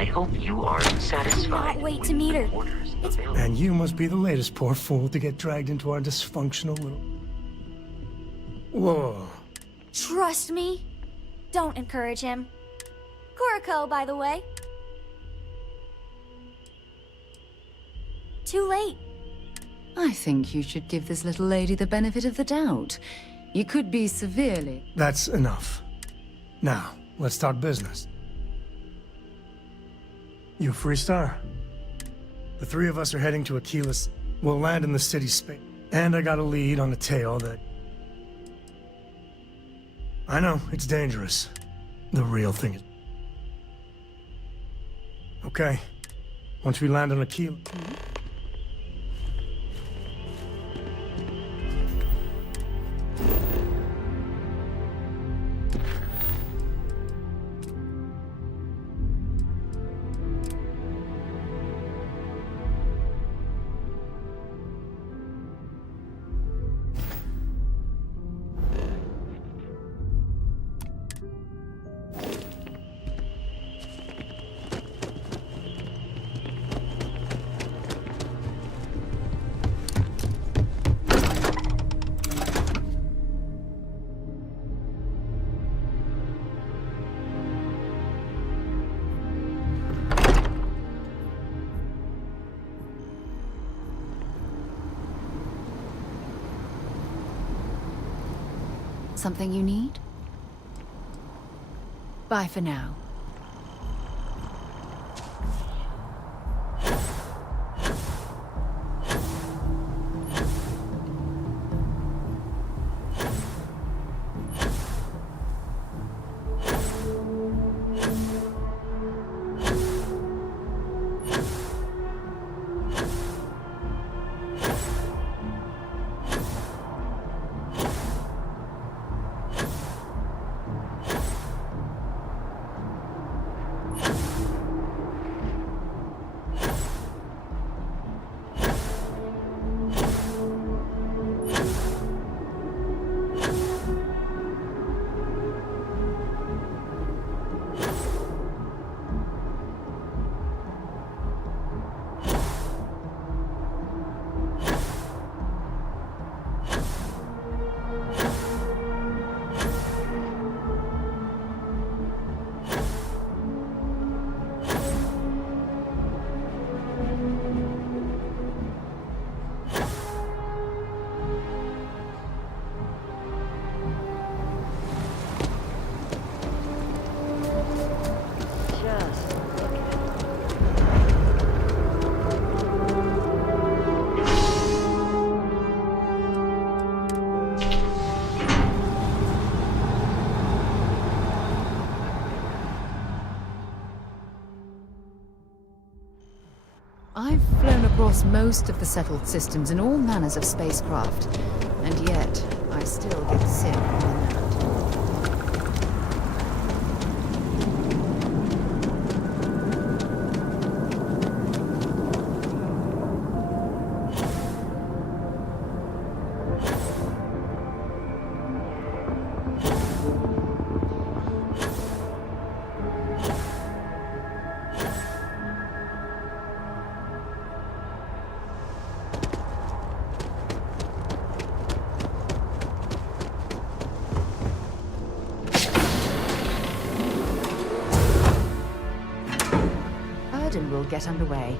I hope you are satisfied. Cannot wait to meet her. And you must be the latest poor fool to get dragged into our dysfunctional little... Whoa. Trust me. Don't encourage him. Kuriko, by the way. Too late. I think you should give this little lady the benefit of the doubt. You could be severely... That's enough. Now, let's talk business. You a free star? The three of us are heading to Aquilas. We'll land in the city space. And I got a lead on a tale that... I know, it's dangerous. The real thing is... Okay. Once we land on Aquilas... Something you need? Bye for now. I've flown across most of the settled systems in all manners of spacecraft, and yet I still get sick on that. And we'll get underway.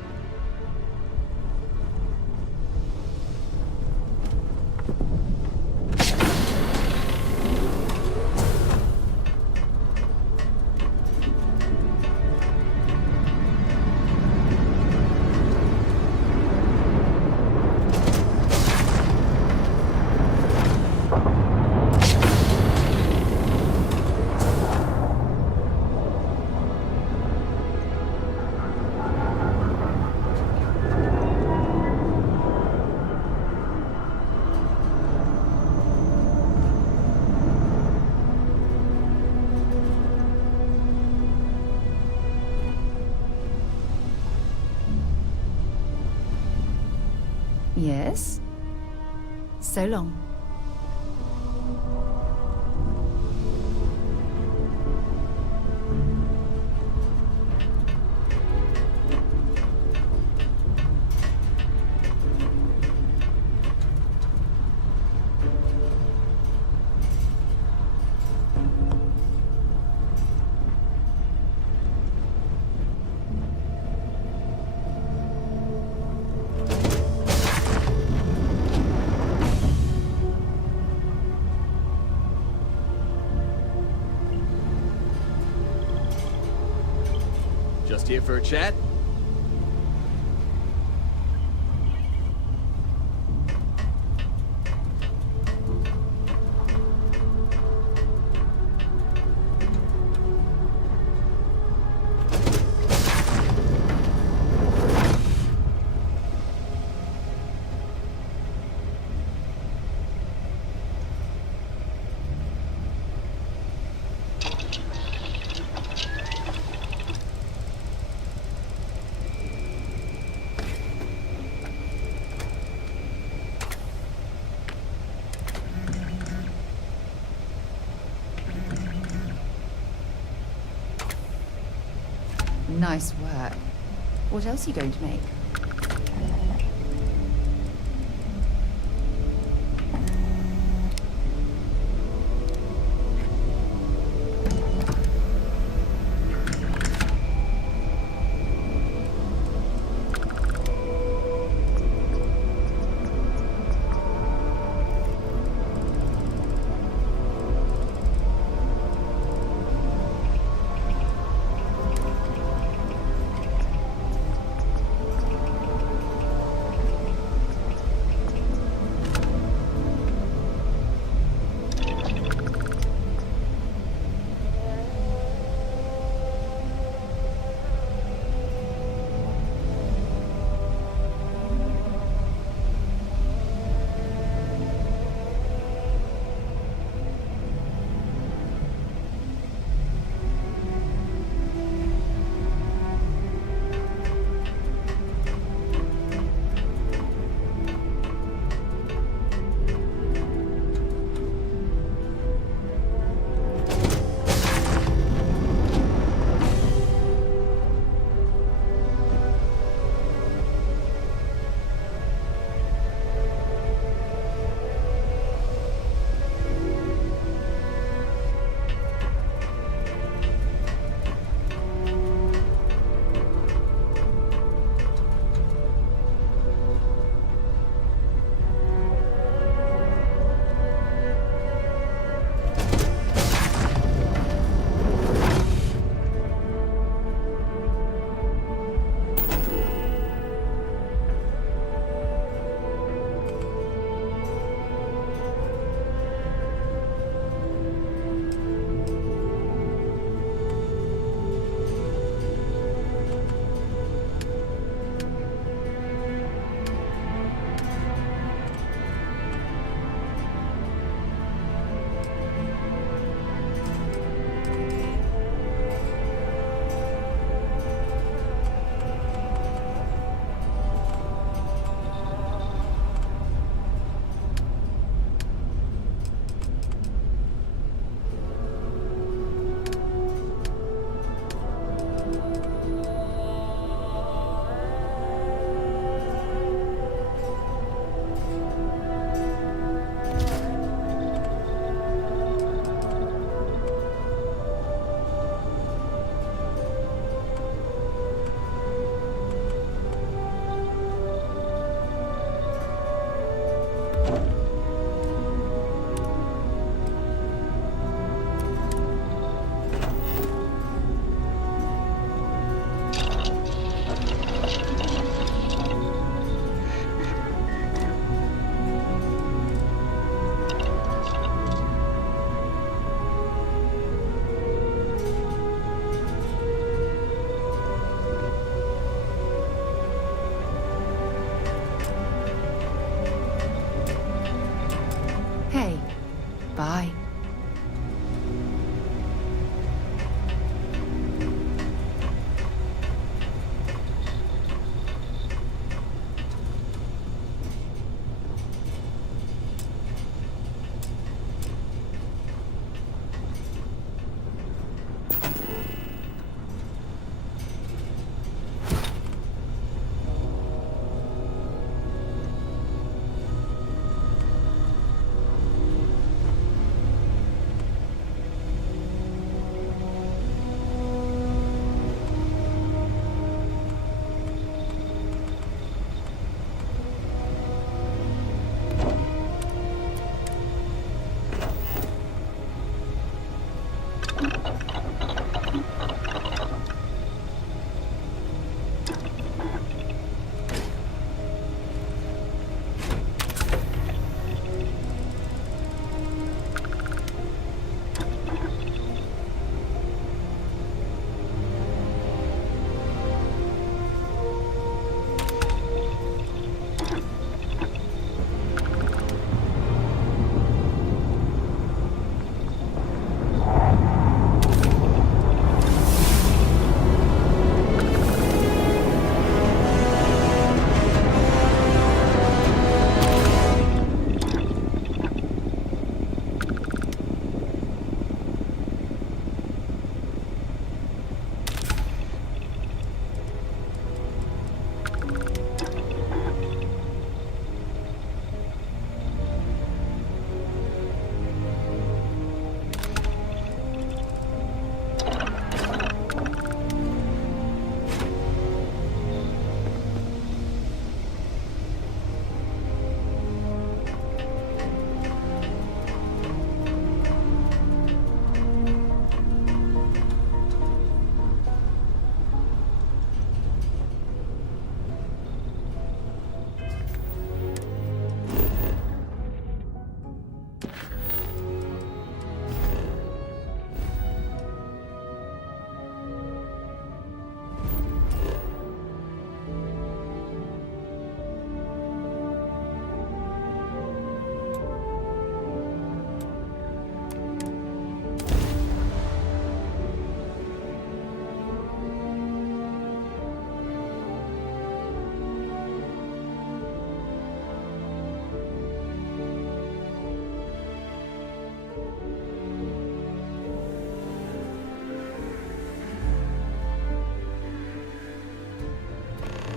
Yes? So long. See you for a chat? Nice work. What else are you going to make?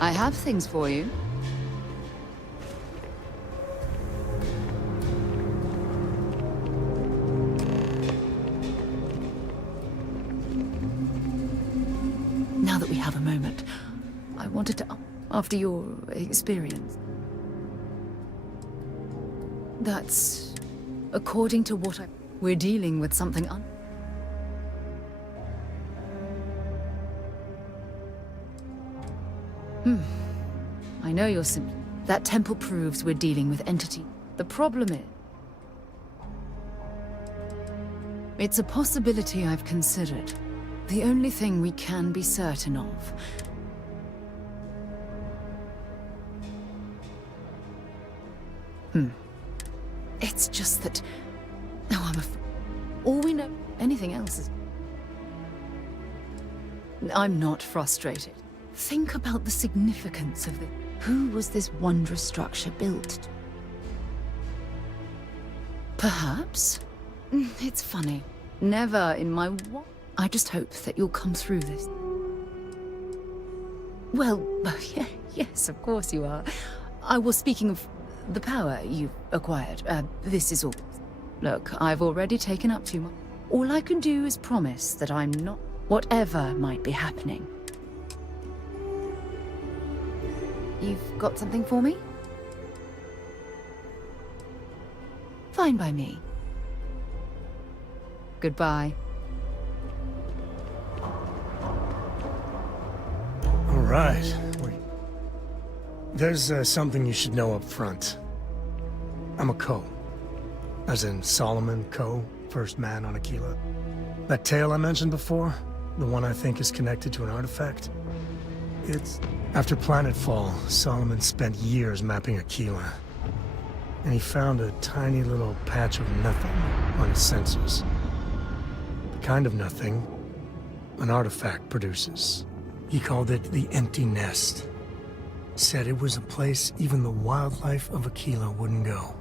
I have things for you. Now that we have a moment, I wanted to... After your experience. That's... according to what I... We're dealing with something I know you're simply... That temple proves we're dealing with entity. The problem is... It's a possibility I've considered. The only thing we can be certain of... It's just that... Oh, I'm afraid... All we know... Anything else is... I'm not frustrated. Think about the significance of the... Who was this wondrous structure built? Perhaps? It's funny. Never in my... I just hope that you'll come through this. Well, yeah, yes, of course you are. I was speaking of the power you've acquired. This is all. Look, I've already taken up too much. All I can do is promise that I'm not... Whatever might be happening. You've got something for me? Fine by me. Goodbye. All right. Wait. There's something you should know up front. I'm a Ko. As in Solomon Ko, first man on Aquila. That tale I mentioned before, the one I think is connected to an artifact, it's... After Planetfall, Solomon spent years mapping Aquila. And he found a tiny little patch of nothing on his sensors. The kind of nothing an artifact produces. He called it the Empty Nest. Said it was a place even the wildlife of Aquila wouldn't go.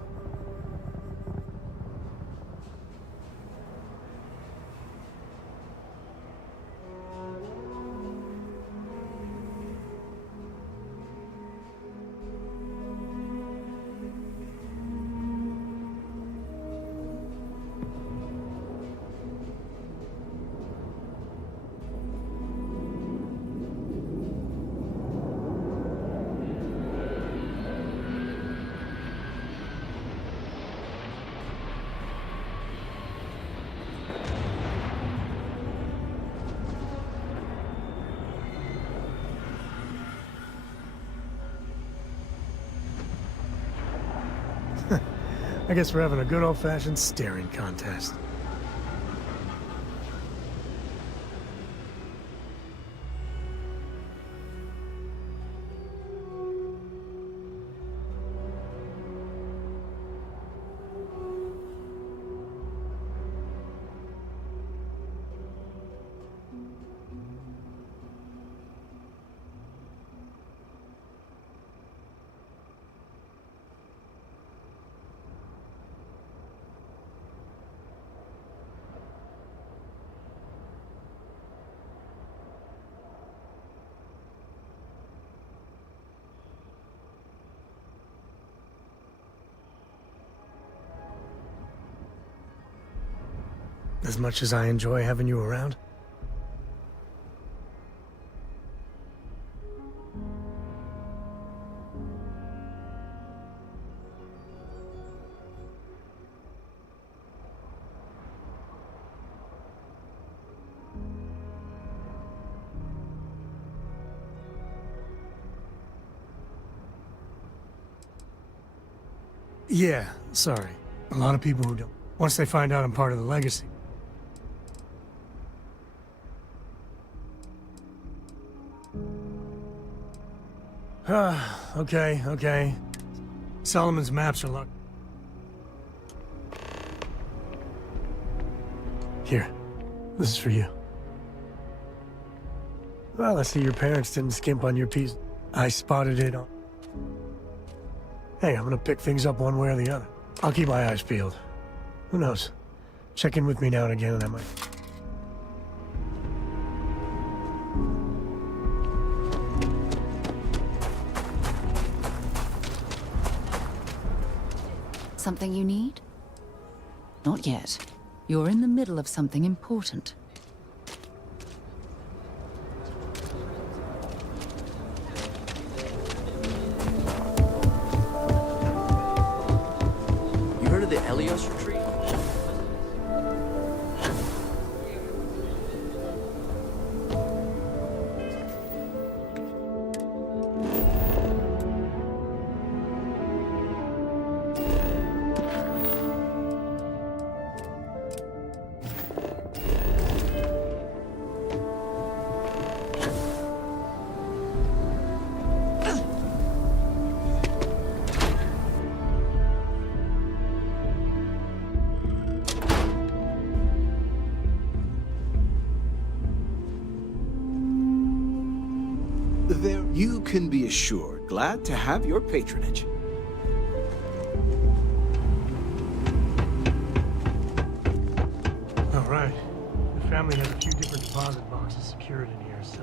I guess we're having a good old-fashioned staring contest. As much as I enjoy having you around. Yeah, sorry. A lot of people who don't. Once they find out I'm part of the legacy. Okay. Solomon's maps are locked. Here, this is for you. Well, I see your parents didn't skimp on your piece. I spotted it on... Hey, I'm gonna pick things up one way or the other. I'll keep my eyes peeled. Who knows? Check in with me now and again and I might... Something you need? Not yet. You're in the middle of something important. You heard of the Helios retreat? There, you can be assured. Glad to have your patronage. All right. The family has a few different deposit boxes secured in here, so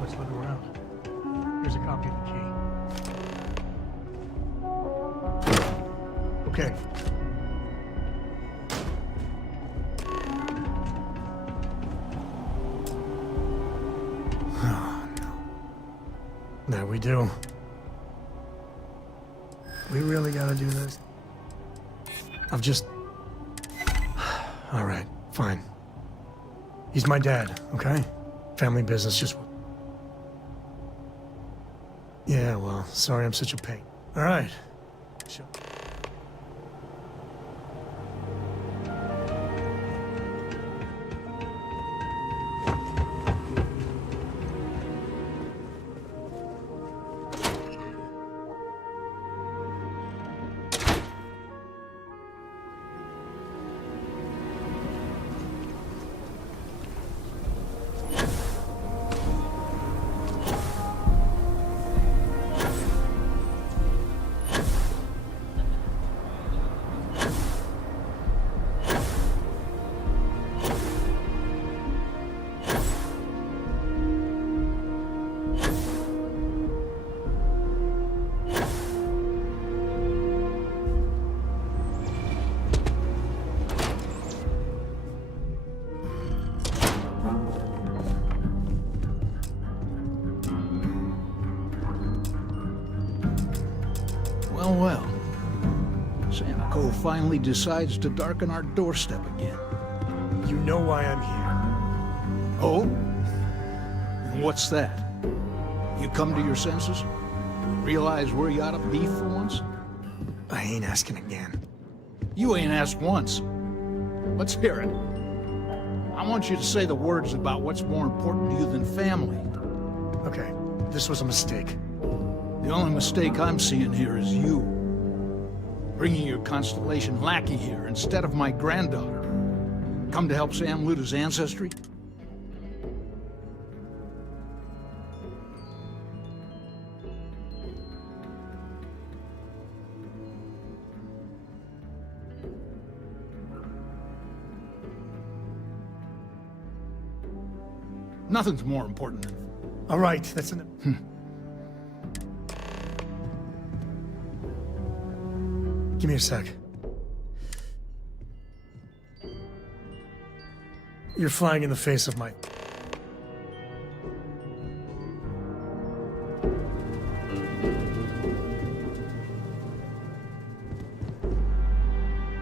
let's look around. Here's a copy of the key. Okay. Oh, no. There we do. We really gotta do this? I've just... All right, fine. He's my dad, okay? Family business, just... Yeah, well, sorry I'm such a pain. All right. Sure. Well, well. Sam Cole finally decides to darken our doorstep again. You know why I'm here. Oh? And what's that? You come to your senses? Realize where you ought to be for once? I ain't asking again. You ain't asked once. Let's hear it. I want you to say the words about what's more important to you than family. Okay, this was a mistake. The only mistake I'm seeing here is you. Bringing your Constellation lackey here instead of my granddaughter. Come to help Sam loot his ancestry? Nothing's more important than... All right, that's enough. Give me a sec. You're flying in the face of my...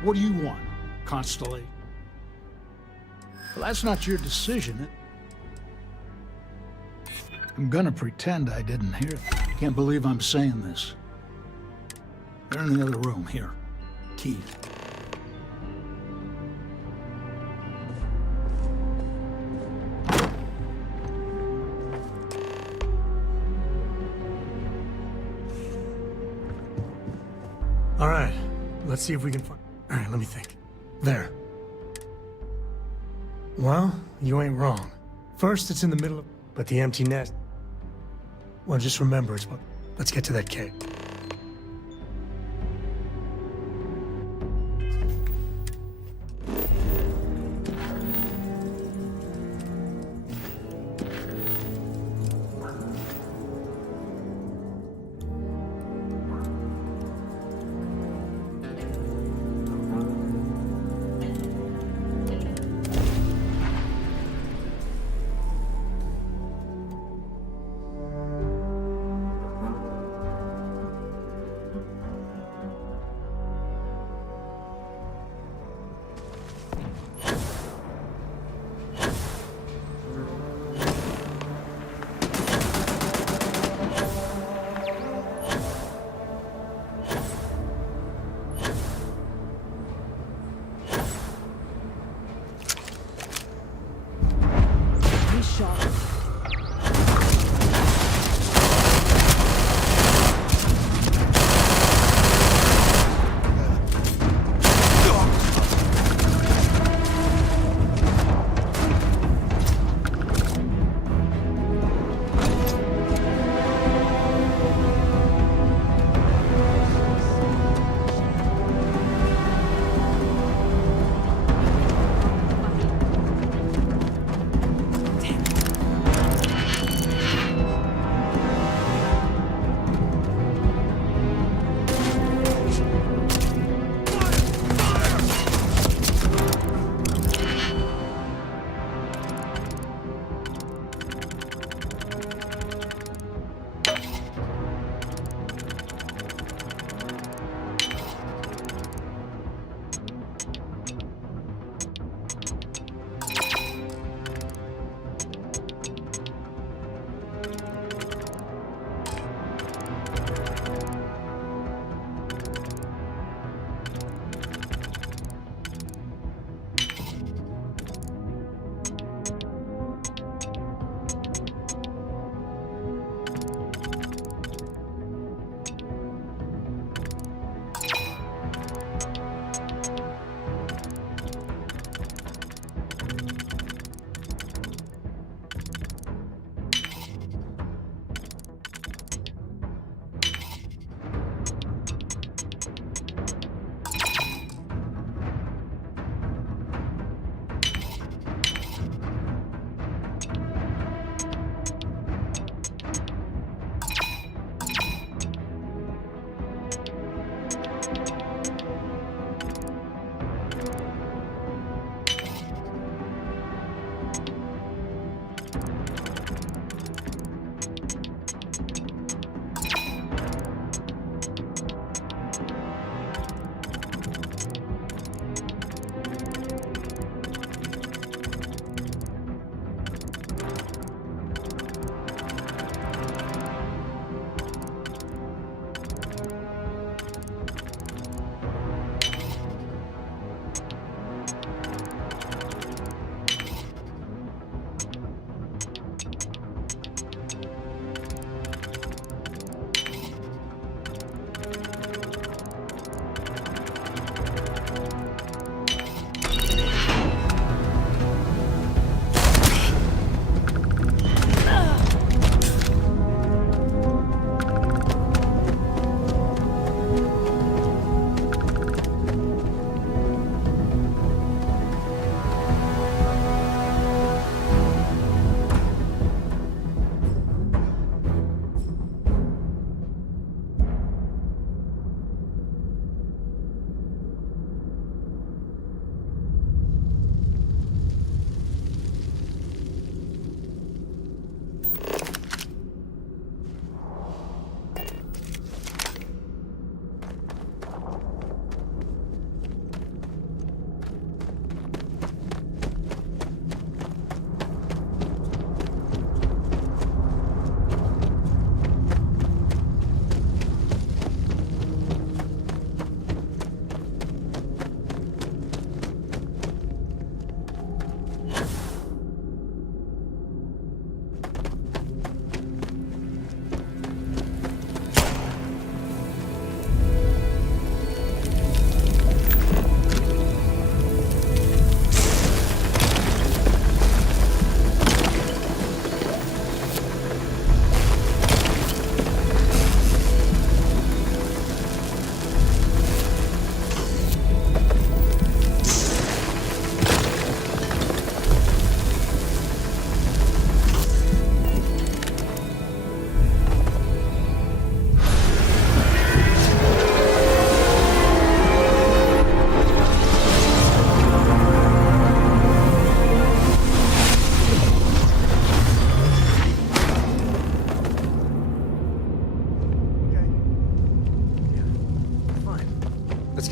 What do you want, Constellate? Well, that's not your decision. I'm gonna pretend I didn't hear it. Can't believe I'm saying this. They're in the other room. Here. Keys. All right, let's see if we can find... All right, let me think. There. Well, you ain't wrong. First, it's in the middle of... But the empty nest... Well, just remember, it's... Let's get to that cave.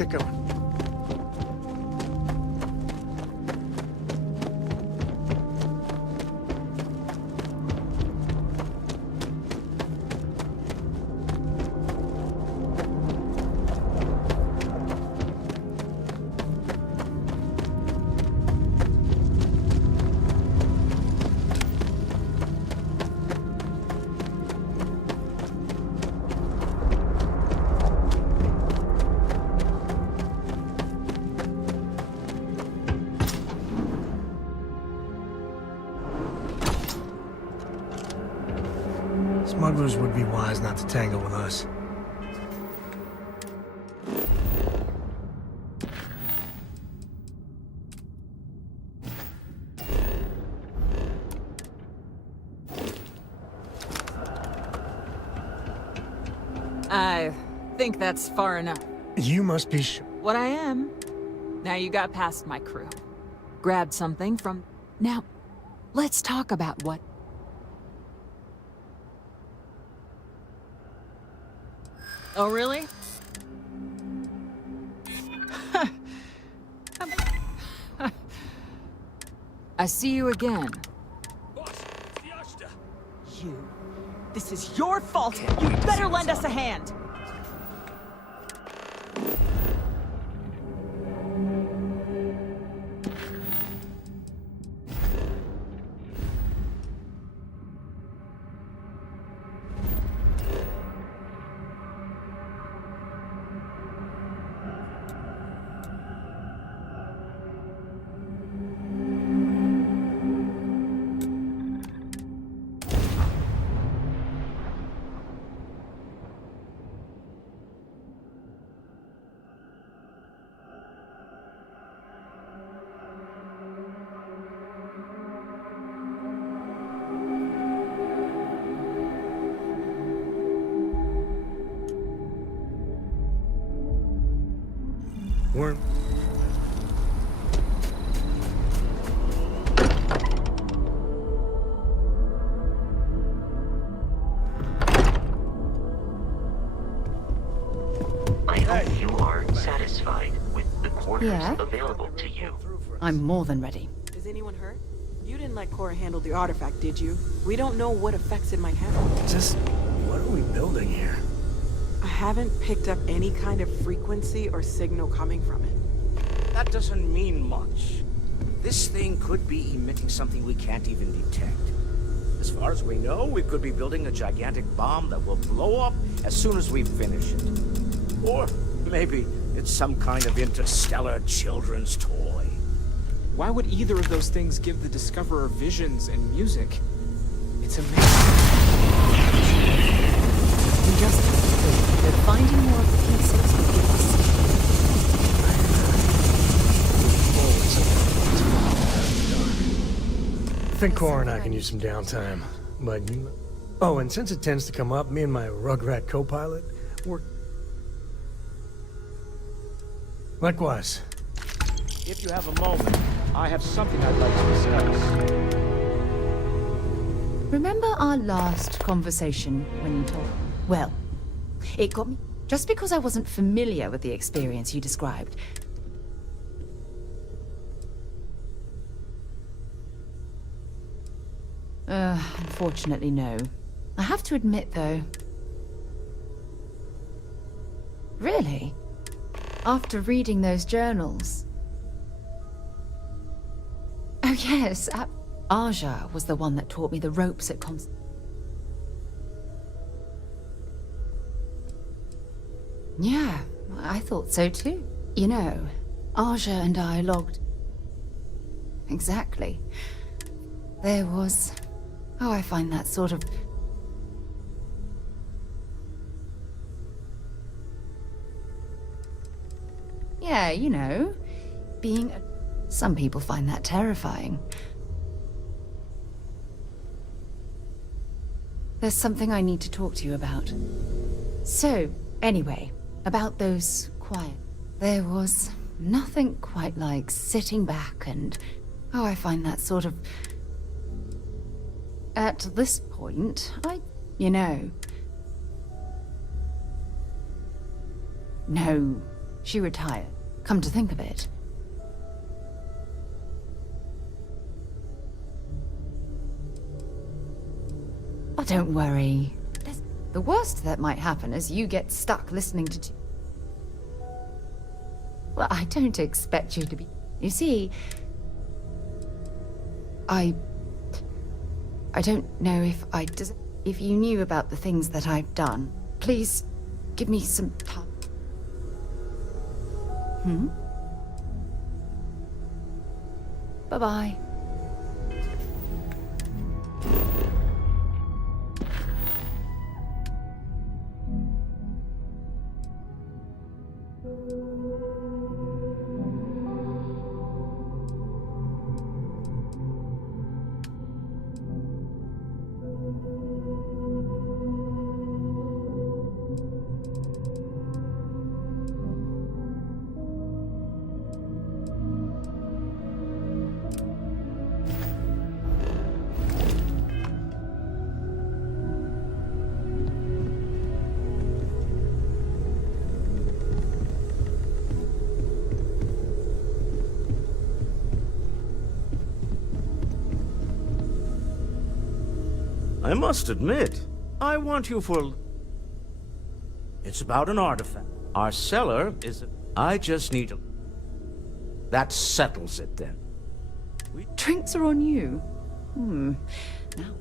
get going. Smugglers would be wise not to tangle with us. I think that's far enough. You must be What I am. Now you got past my crew. Grabbed something from... Now, let's talk about what... Oh, really? I see you again. You. This is your fault. You better lend us a hand. We're... I hope you are satisfied with the quarters Yeah? available to you. I'm more than ready. Is anyone hurt? You didn't let Cora handle the artifact, did you? We don't know what effects it might have. Just... what are we building here? I haven't picked up any kind of frequency or signal coming from it. That doesn't mean much. This thing could be emitting something we can't even detect. As far as we know, we could be building a gigantic bomb that will blow up as soon as we finish it. Or maybe it's some kind of interstellar children's toy. Why would either of those things give the Discoverer visions and music? It's amazing. We just hope that finding more of the pieces will give us... I think Cora and I can use some downtime, but you... Oh, and since it tends to come up, me and my Rugrat co-pilot, we're... Likewise. If you have a moment, I have something I'd like to discuss. Remember our last conversation when you told... Well, it got me... Just because I wasn't familiar with the experience you described. Unfortunately, no. I have to admit, though... Really? After reading those journals... Oh, yes, Aja was the one that taught me the ropes at Yeah, I thought so too. You know, Aja and I logged... Exactly. There was... Oh, I find that sort of... Yeah, you know, being a... Some people find that terrifying. There's something I need to talk to you about. So, anyway, about those quiet... There was nothing quite like sitting back and... Oh, I find that sort of... At this point, you know... No, She retired. Come to think of it. Oh, don't worry. The worst that might happen is you get stuck listening to... Well, I don't expect you to be... You see... I don't know if if you knew about the things that I've done. Please, give me some time. Bye-bye. I must admit, I want you for... It's about an artifact. Our seller is... I just need... That settles it then. Drinks are on you. Now...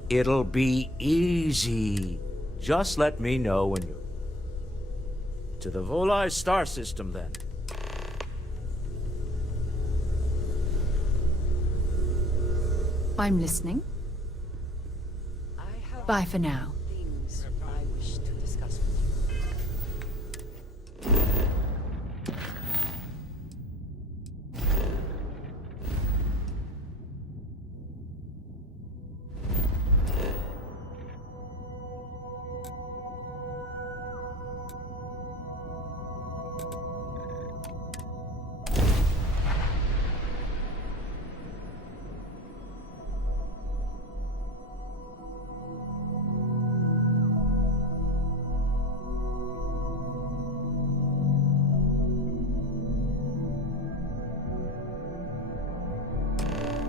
It'll be easy. Just let me know when you... To the Volai star system then. I'm listening. Bye for now. Things I wish to discuss with you.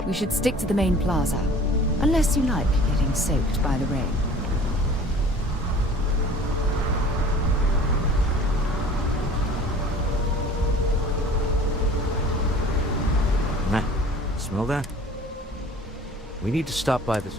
We should stick to the main plaza, unless you like getting soaked by the rain. Smell that? We need to stop by this...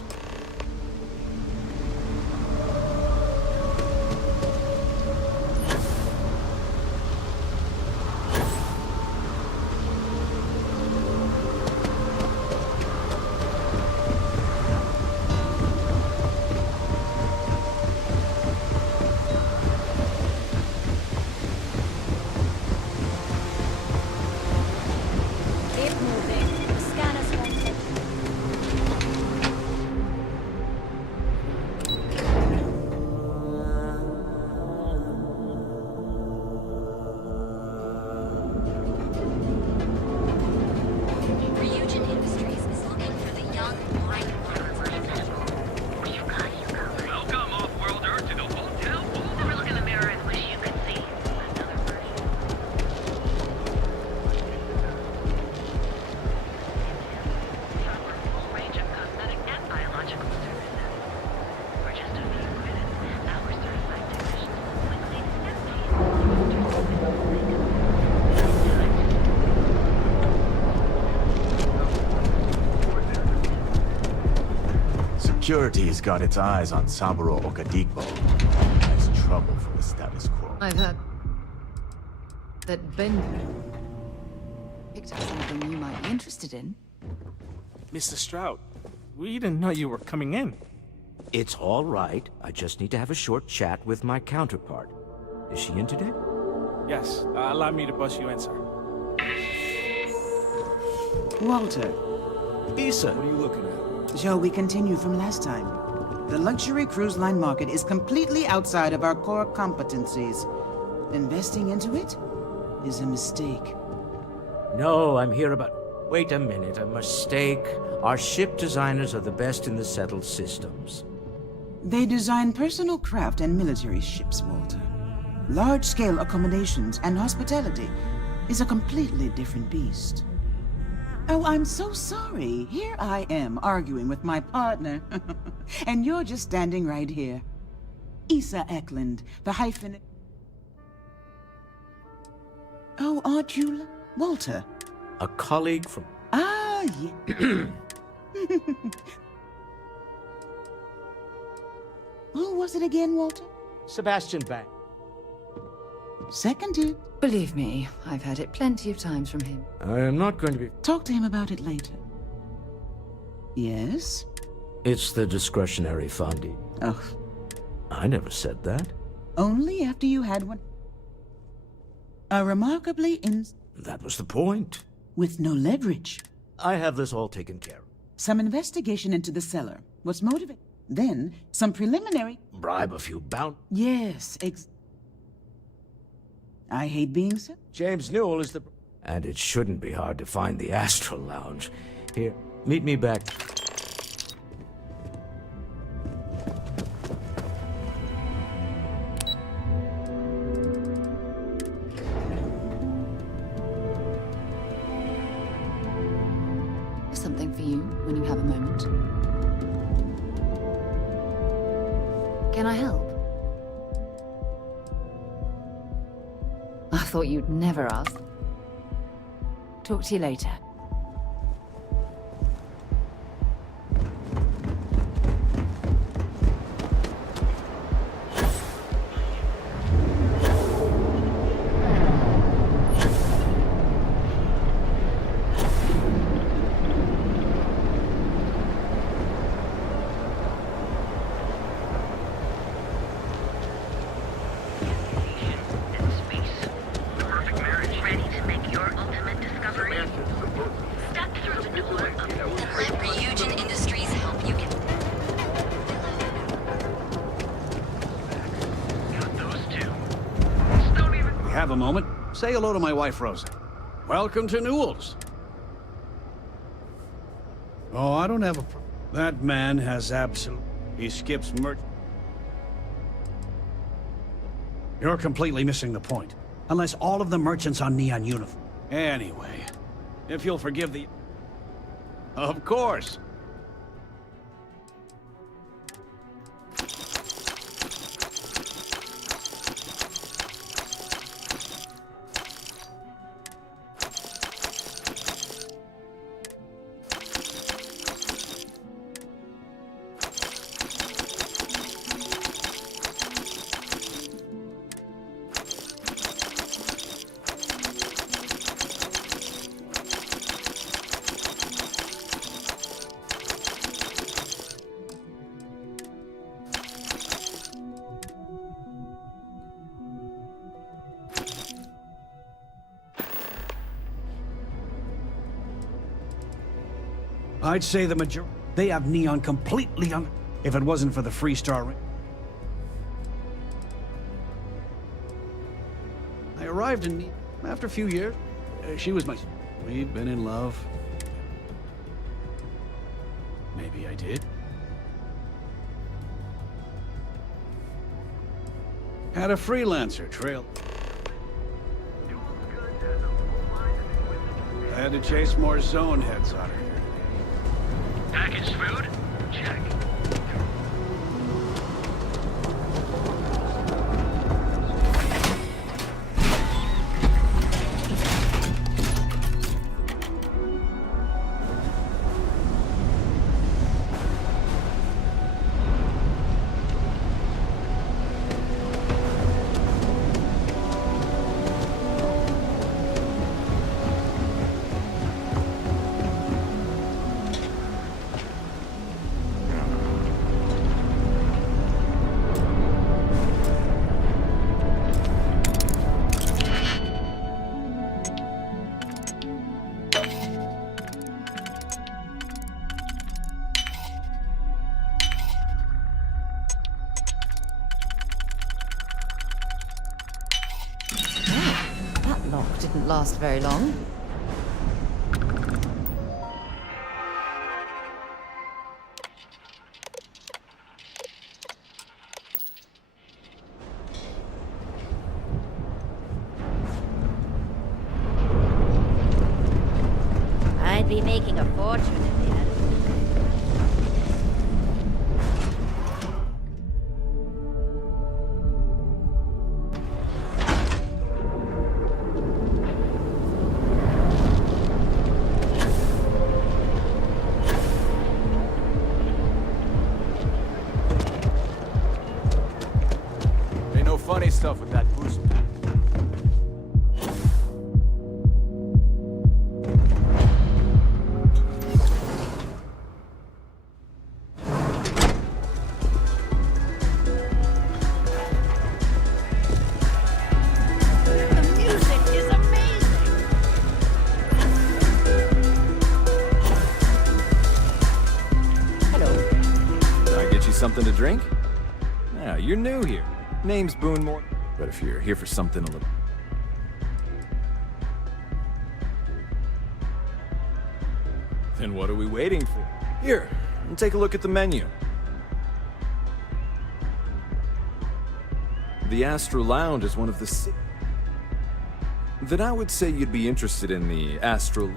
Security's got its eyes on Saburo Okadigbo. That's trouble for the status quo. I've heard that Ben picked up something you might be interested in. Mr. Stroud, we didn't know you were coming in. It's all right. I just need to have a short chat with my counterpart. Is she in today? Yes, allow me to bust you in, sir. Walter, Issa. What are you looking at? shall we continue from last time? The luxury cruise line market is completely outside of our core competencies. Investing into it is a mistake. No, I'm here about... Wait a minute, a mistake. Our ship designers are the best in the settled systems. They design personal craft and military ships, Walter. Large-scale accommodations and hospitality is a completely different beast. Oh, I'm so sorry. Here I am arguing with my partner. And you're just standing right here. Issa Eklund, the hyphen... Oh, aren't you Walter? A colleague from... Ah, yeah. Who was it again, Walter? Sebastian Bank. Seconded. Believe me, I've heard it plenty of times from him. I am not going to be... Talk to him about it later. Yes? It's the discretionary fund. Oh. I never said that. Only after you had one. A remarkably That was the point. With no leverage. I have this all taken care of. Some investigation into the cellar. What's motivated? Then, some preliminary... Bribe a few Yes, I hate being so... James Newell is the... And it shouldn't be hard to find the Astral Lounge. Here, meet me back... Something for you when you have a moment. Can I help? I thought you'd never ask. Talk to you later. Have a moment. Say hello to my wife, Rosa. Welcome to Newell's. Oh, I don't have a problem. That man has absolute... He skips merch. You're completely missing the point. Unless all of the merchants on Neon uniform. Anyway, if you'll forgive the... Of course. I'd say the majority. They have Neon completely on... If it wasn't for the Freestar ring. I arrived in Neon after a few years. She was my... We've been in love. Maybe I did. Had a freelancer trail. I had to chase more zone heads out of here. Packaged food? Check. Didn't last very long. be making a fortune in the end. Ain't no funny stuff with that boost. Something to drink? Yeah, you're new here. Name's Boone Moore. But if you're here for something a little... Then what are we waiting for? Here, take a look at the menu. The Astral Lounge is one of the... Then I would say you'd be interested in the Astral...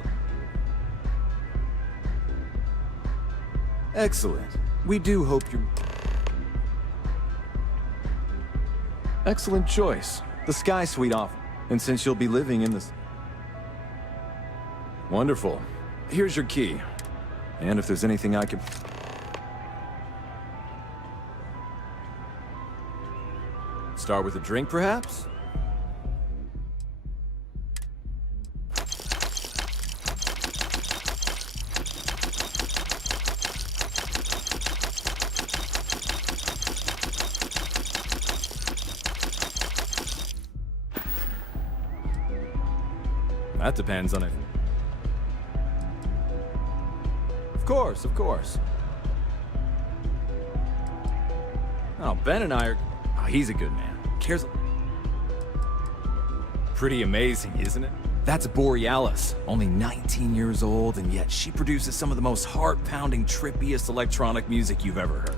Excellent. We do hope you're... Excellent choice. The Sky Suite offer. And since you'll be living in this... Wonderful. Here's your key. And if there's anything I can... Start with a drink, perhaps? That depends on it. Of course, of course. Oh, Ben and I are... Oh, he's a good man. Cares... Pretty amazing, isn't it? That's Borealis, only 19 years old, and yet she produces some of the most heart-pounding, trippiest electronic music you've ever heard.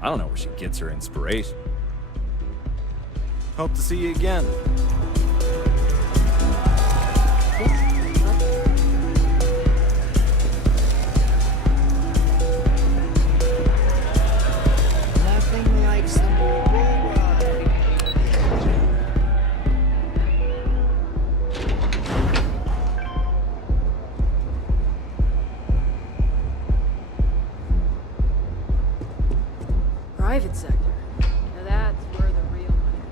I don't know where she gets her inspiration. Hope to see you again. Nothing like some bull ride. Private sector. Now that's where the real money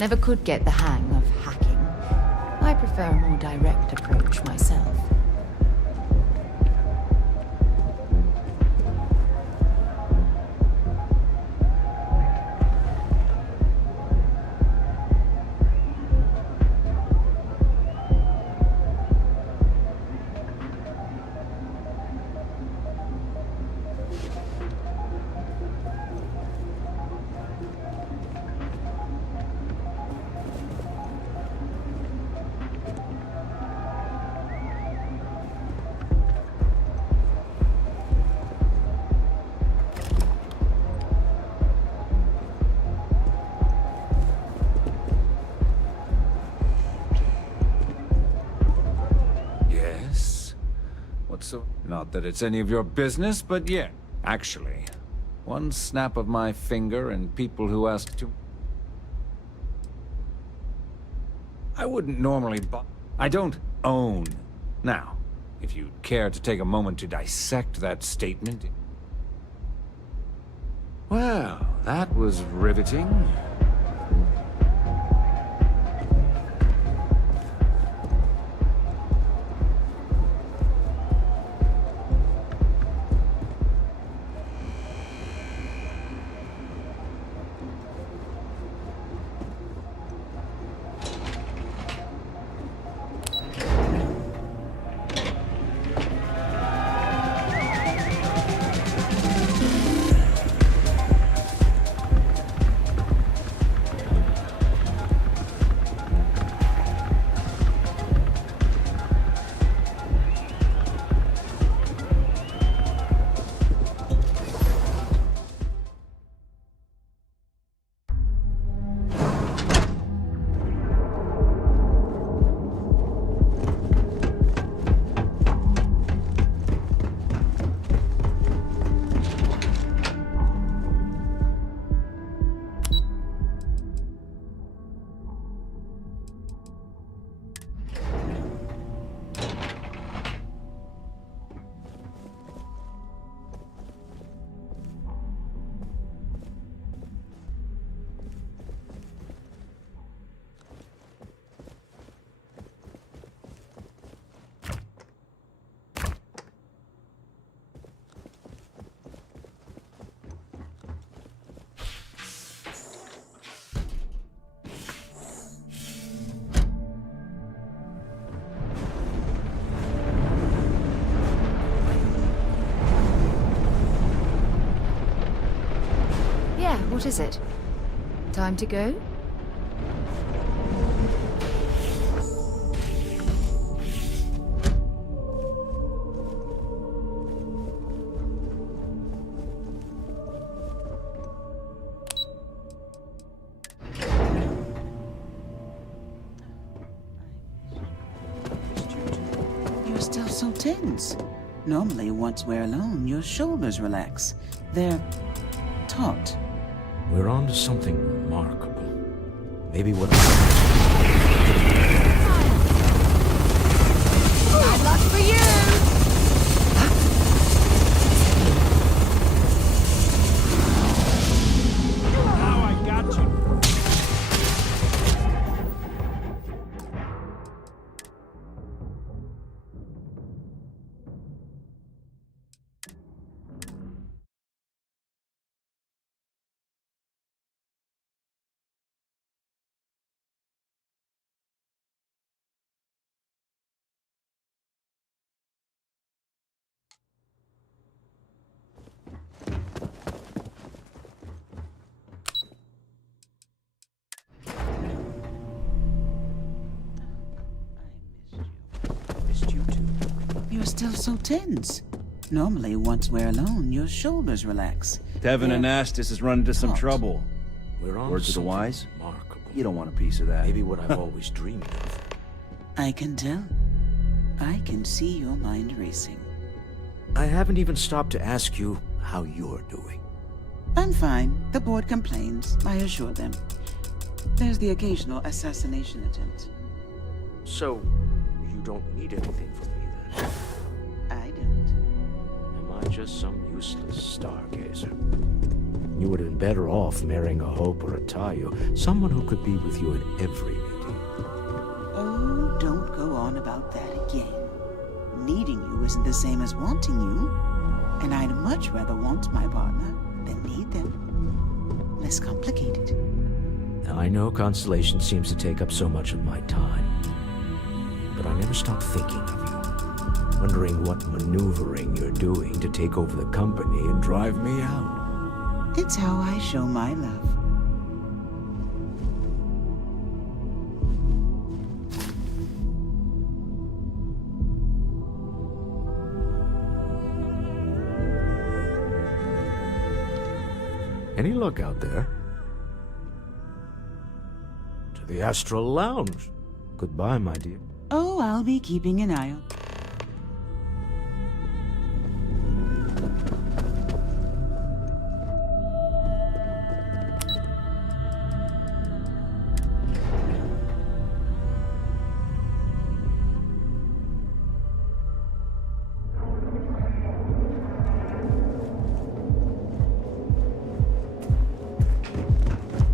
Never could get the hang of hacking. I prefer a more direct approach myself. So, not that it's any of your business, but yeah, actually. One snap of my finger and people who ask to... I wouldn't normally I don't own. Now, if you'd care to take a moment to dissect that statement... Well, that was riveting. what is it? Time to go? You're still so tense. Normally, once we're alone, your shoulders relax. They're taut. We're on to something remarkable. Maybe what... Bad luck for you! Now I got you. Missed you too. You're still so tense. Normally, once we're alone, your shoulders relax. Tevin and Astis has run into some taut. trouble. We're on Words to of the something wise? remarkable. You don't want a piece of that. Maybe what I've always dreamed of. I can tell. I can see your mind racing. I haven't even stopped to ask you how you're doing. I'm fine. The board complains. I assure them. There's the occasional assassination attempt. So, you don't need anything from me then? I don't. Am I just some useless stargazer? You would have been better off marrying a Hope or a Tayo, someone who could be with you at every meeting. Oh, don't go on about that again. Needing you isn't the same as wanting you. And I'd much rather want my partner than need them. Less complicated. Now, I know Constellation seems to take up so much of my time, but I never stop thinking of you, wondering what maneuvering you're doing to take over the company and drive me out. It's how I show my love. Any luck out there? To the Astral Lounge. Goodbye, my dear. Oh, I'll be keeping an eye out.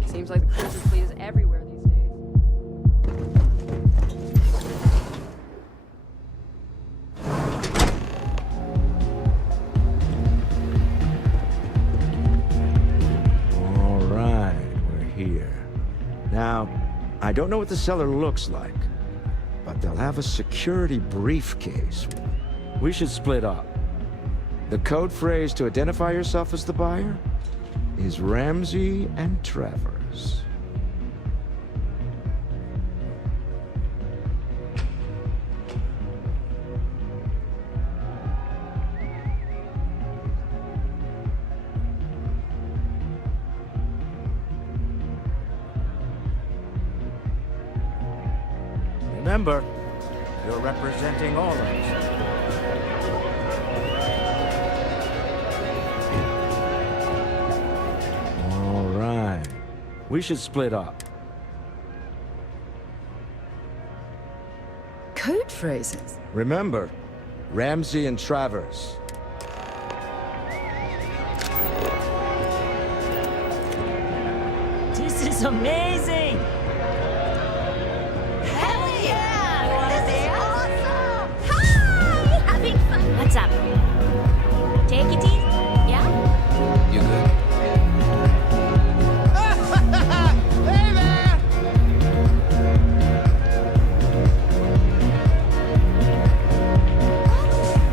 Seems like the cruiser fleet is everywhere these days. All right, we're here. Now, I don't know what the cellar looks like, but they'll have a security briefcase. We should split up. The code phrase to identify yourself as the buyer is Ramsey and Travers. Remember, you're representing all of us. All right. We should split up. Code phrases? Remember, Ramsey and Travers. This is amazing! Hell yeah! This is awesome! Hi! Having fun. What's up? Take it easy. Yeah? You good? Hey there!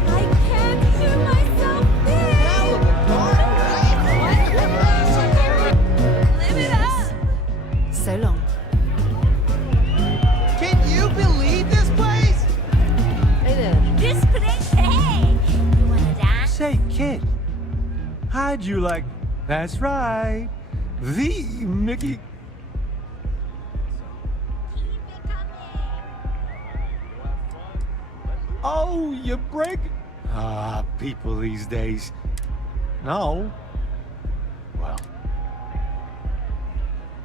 I can't hear myself think. you like? That's right. The Mickey. Oh, you break. Ah, people these days. No. Well.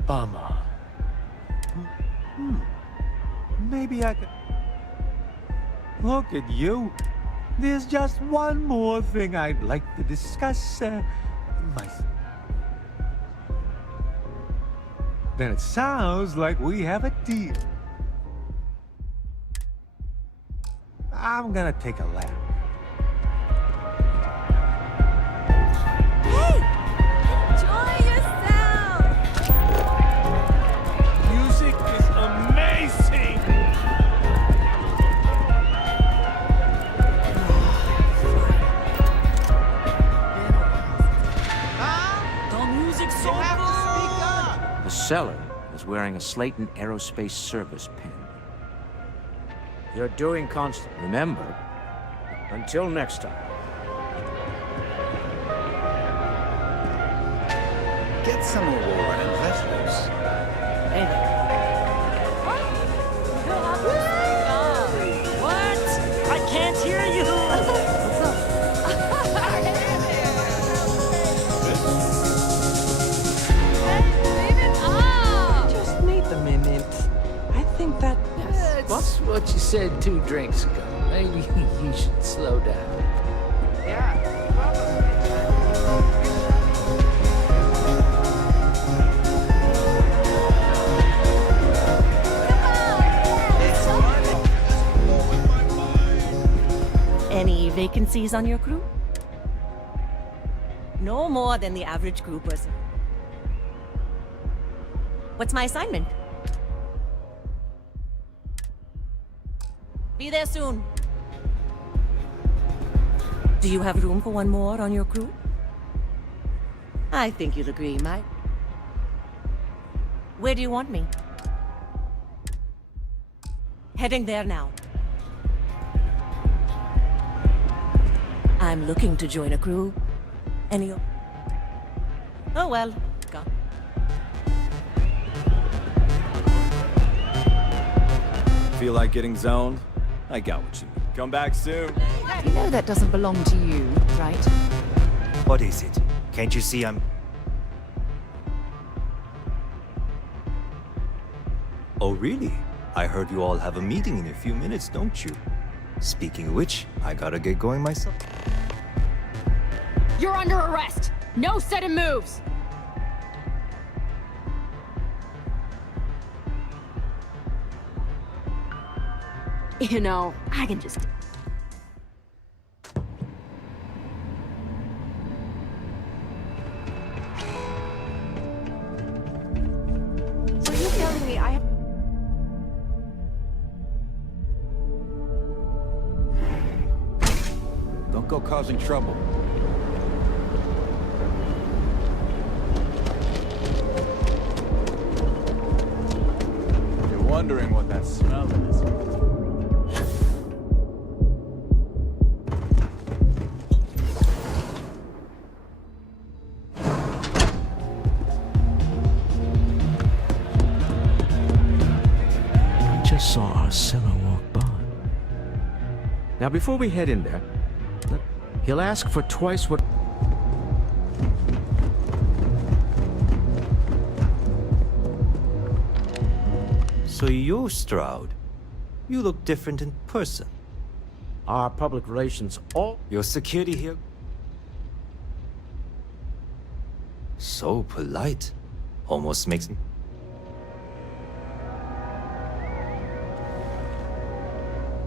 Bummer. Maybe I could... Look at you. There's just one more thing I'd like to discuss, Then it sounds like we have a deal. I'm gonna take a lap. Enjoy yourself! Music is amazing! The music's so good! The seller is wearing a Slayton Aerospace Service pin. You're doing constant. Remember, until next time. Get some Aurora and let loose. What? I can't hear you! Just wait a minute. I think that... That's what you said 2 drinks ago. Maybe you should slow down. Any vacancies on your crew? No more than the average crew person. What's my assignment? Be there soon. Do you have room for one more on your crew? I think you'll agree, Mike. Where do you want me? Heading there now. I'm looking to join a crew. Any... Oh well, go. Feel like getting zoned? I got what you need. Come back soon. You know that doesn't belong to you, right? What is it? Can't you see I'm... Oh, really? I heard you all have a meeting in a few minutes, don't you? Speaking of which, I gotta get going myself. You're under arrest! No sudden moves! You know, I can just... So you're telling me I have... Don't go causing trouble. You're wondering what that smell is. Just saw our seller walk by. Now, before we head in there, he'll ask for twice what... So you're Stroud. You look different in person. Our public relations all... Your security here... So polite. Almost makes me...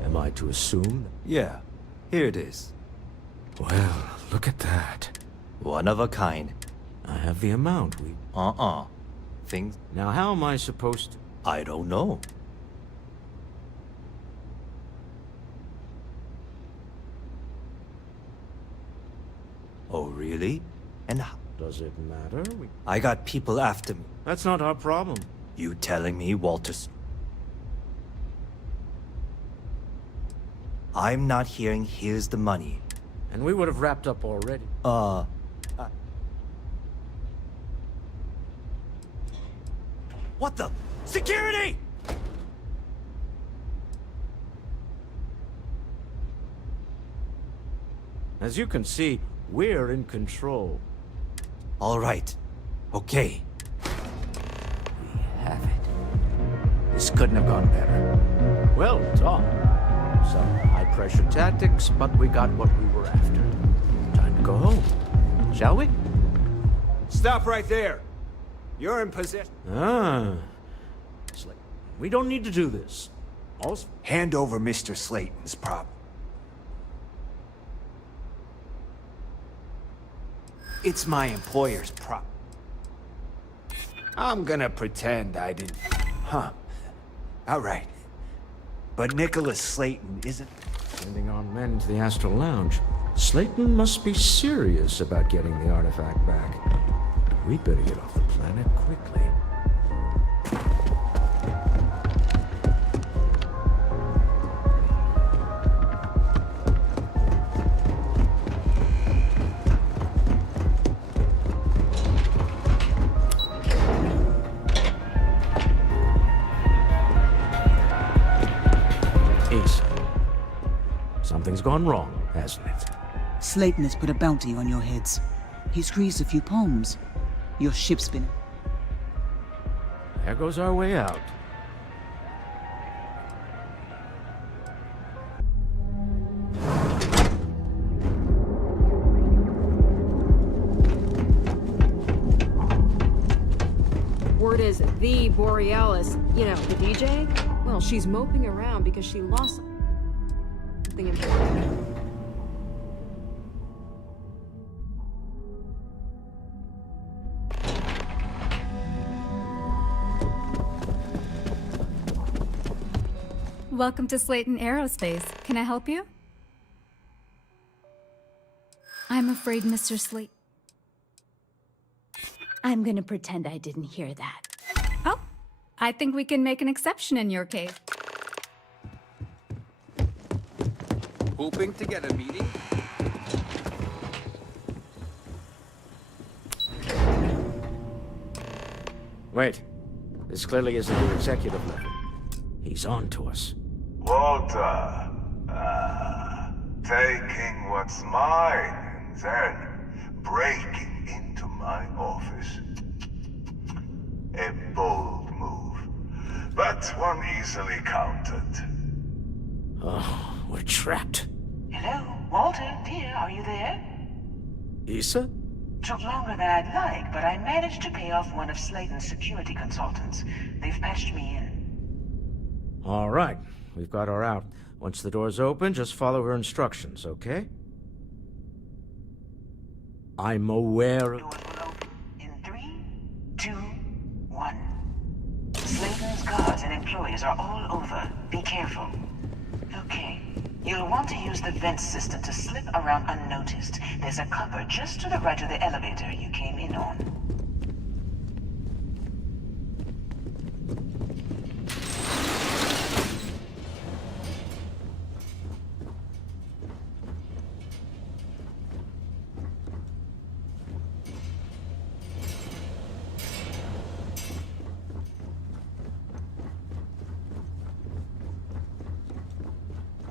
Am I to assume? Yeah, here it is. Well, look at that. One of a kind. I have the amount we... Things... Now, how am I supposed to... I don't know. Oh, really? And does it matter? I got people after me. That's not our problem. You telling me, Walter? I'm not hearing, here's the money. And we would have wrapped up already. What the? Security! As you can see, we're in control. All right. Okay. We have it. This couldn't have gone better. Well done. Some high-pressure tactics, but we got what we were after. Time to go home. Shall we? Stop right there. You're in possession. Ah. We don't need to do this. Also, Hand over Mr. Slayton's prop. It's my employer's prop. I'm gonna pretend I didn't... Huh. All right. But Nicholas Slayton isn't... sending our men into the Astral Lounge. Slayton must be serious about getting the artifact back. We'd better get off the planet quickly. Ace, something's gone wrong, hasn't it? Slayton has put a bounty on your heads. He squeezed a few poems. Your ship's been... There goes our way out. Word is the Borealis, you know, the DJ? Well, she's moping around because she lost something important. Welcome to Slayton Aerospace. Can I help you? I'm afraid Mr. Slayton... I'm gonna pretend I didn't hear that. Oh, I think we can make an exception in your case. Hoping to get a meeting? Wait. This clearly isn't the executive level. He's on to us. Walter, taking what's mine and then breaking into my office. A bold move, but one easily countered. Oh, we're trapped. Hello, Walter, dear, are you there? Issa? Took longer than I'd like, but I managed to pay off one of Slayton's security consultants. They've patched me in. All right. We've got her out. Once the door's open, just follow her instructions, okay? I'm aware of... Doors will open in 3, 2, 1. Slayton's guards and employees are all over. Be careful. Okay. You'll want to use the vent system to slip around unnoticed. There's a cover just to the right of the elevator you came in on.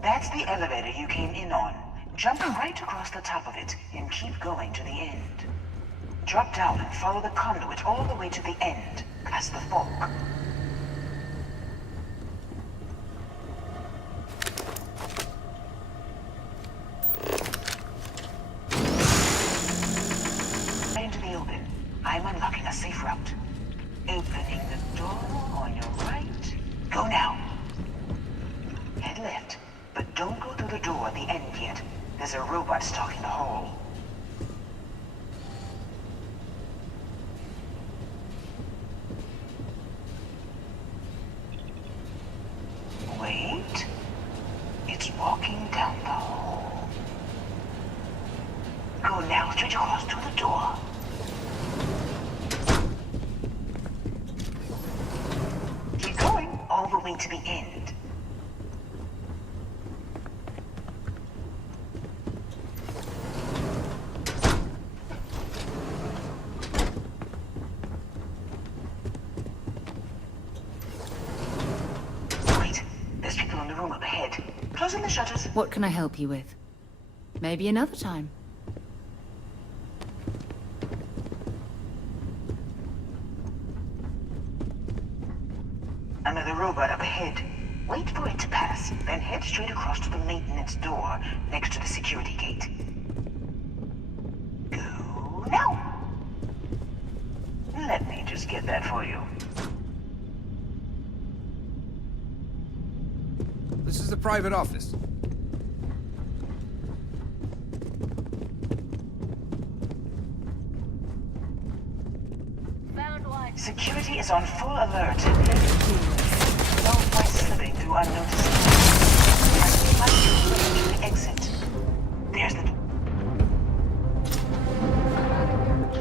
That's the elevator you came in on. Jump right across the top of it and keep going to the end. Drop down and follow the conduit all the way to the end, past the fork. Right into the open. I'm unlocking a safe route. Opening the door on your right. Go now. Head left. But don't go through the door at the end yet. There's a robot stalking the hall. Wait. It's walking down the hall. Go now, straight across to the door. Keep going all the way to the end. the shutters. What can I help you with? Maybe another time. Another robot up ahead. Wait for it to pass, then head straight across to the maintenance door next to the security gate. Go now. Let me just get that for you. This is the private office. Security is on full alert. No point slipping through unnoticed. There's much to an exit. There's the...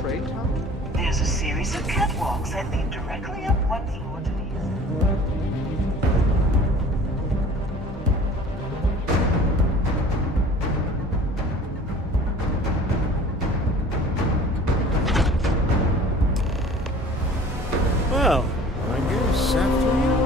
Trade tower? There's a series of catwalks that lead directly up one floor to the... Well, I guess after you.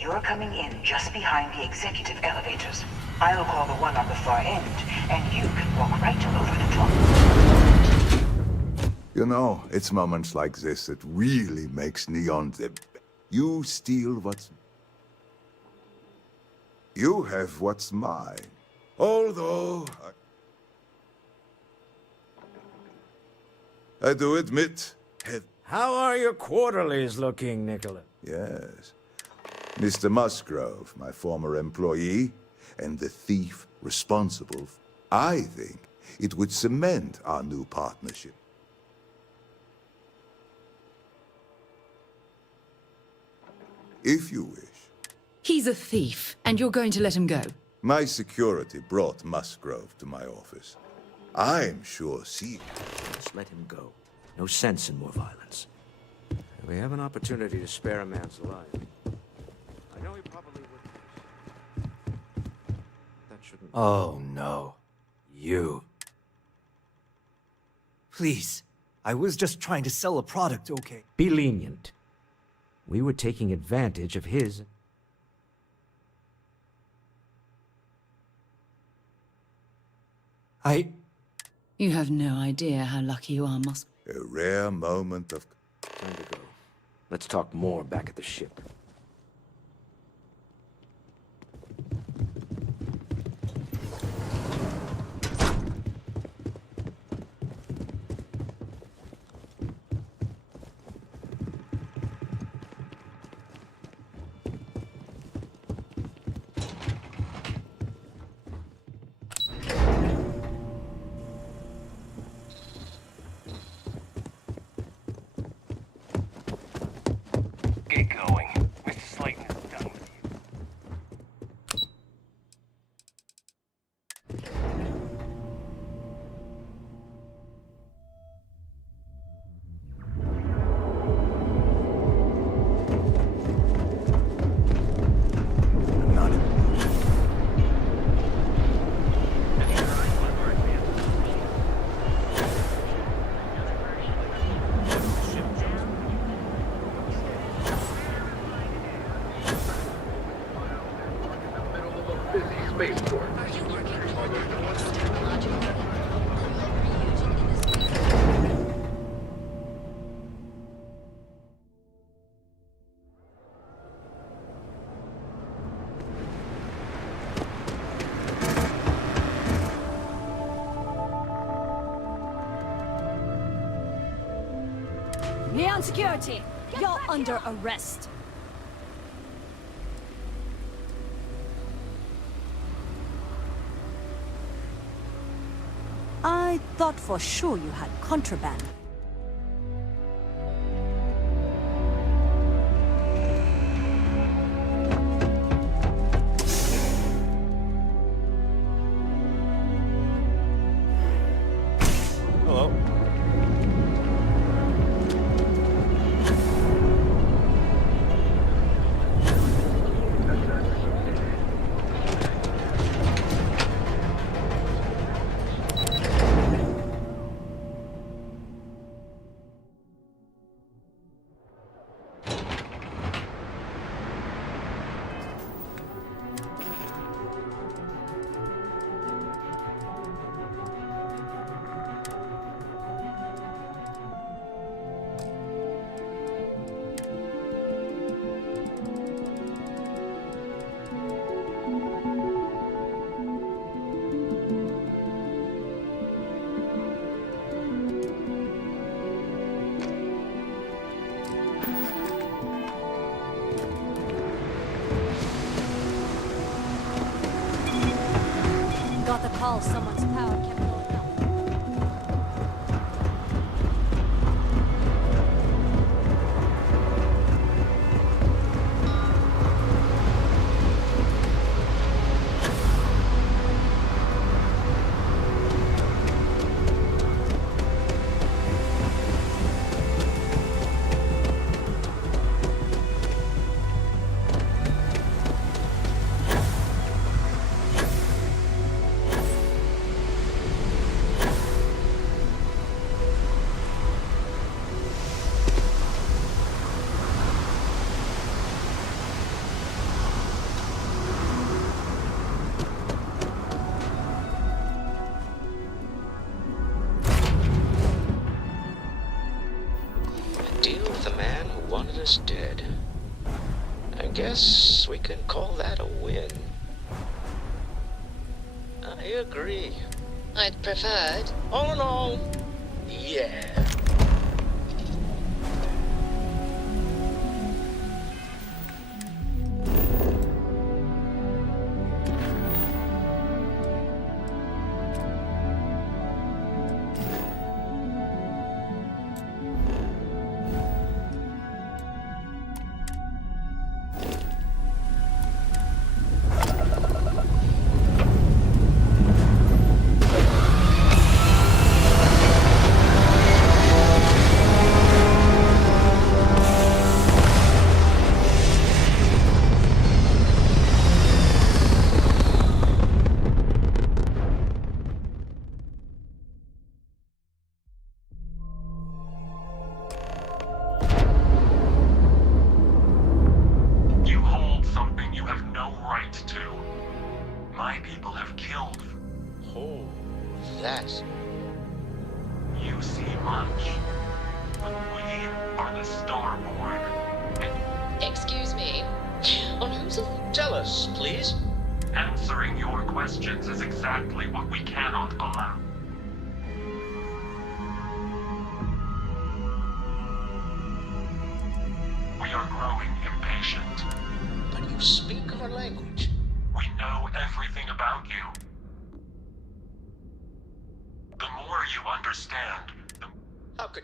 You're coming in just behind the executive elevators. I'll call the one on the far end, and you can walk right over the top. You know, it's moments like this that really makes Neon... You steal what's... You have what's mine. Although... I do admit... How are your quarterlies looking, Nicholas? Yes. Mr. Musgrove, my former employee, and the thief responsible. I think it would cement our new partnership. If you wish. He's a thief, and you're going to let him go. My security brought Musgrove to my office. I'm sure Just let him go. No sense in more violence. We have an opportunity to spare a man's life. I know he probably would. That shouldn't... Oh, no. You. Please. I was just trying to sell a product, okay? Be lenient. We were taking advantage of his... You have no idea how lucky you are, Musk. A rare moment of... Time to go. Let's talk more back at the ship. Get going. Mr. Slayton is done with you. Neon Security, you're under arrest. I thought for sure you had contraband. is dead. I guess we can call that a win. I agree. I'd preferred. All in all, yeah.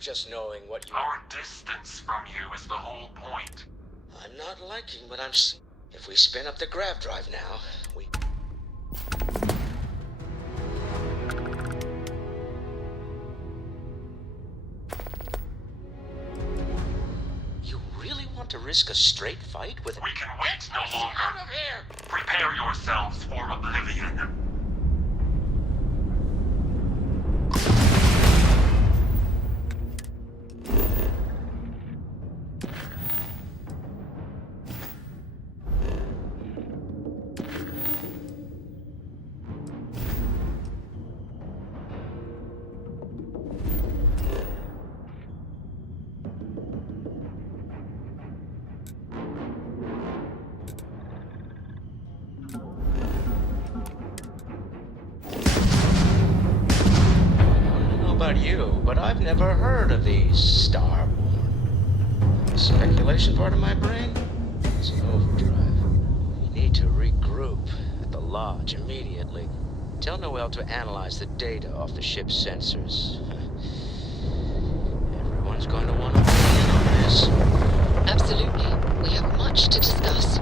Just knowing what you... Our distance from you is the whole point. I'm not liking what I'm seeing. If we spin up the grav drive now, we... You really want to risk a straight fight with... We can wait no longer. Out of here! Prepare yourselves for oblivion. But I've never heard of these Starborn. Speculation part of my brain? It's an overdrive. We need to regroup at the lodge immediately. Tell Noel to analyze the data off the ship's sensors. Everyone's going to want to weigh in on this. Absolutely. We have much to discuss.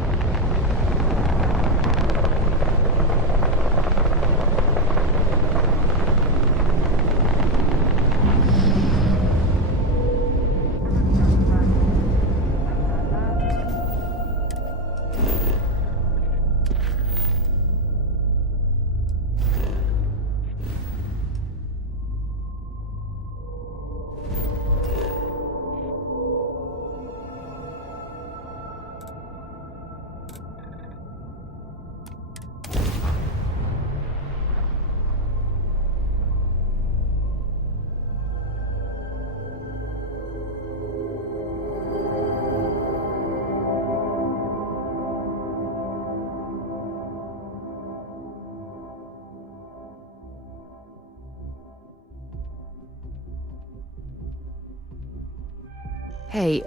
Hey,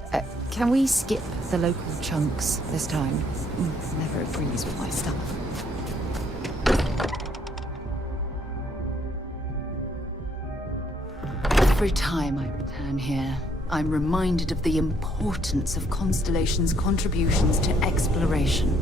can we skip the local chunks this time? Never agrees with my stuff. Every time I return here, I'm reminded of the importance of Constellation's contributions to exploration.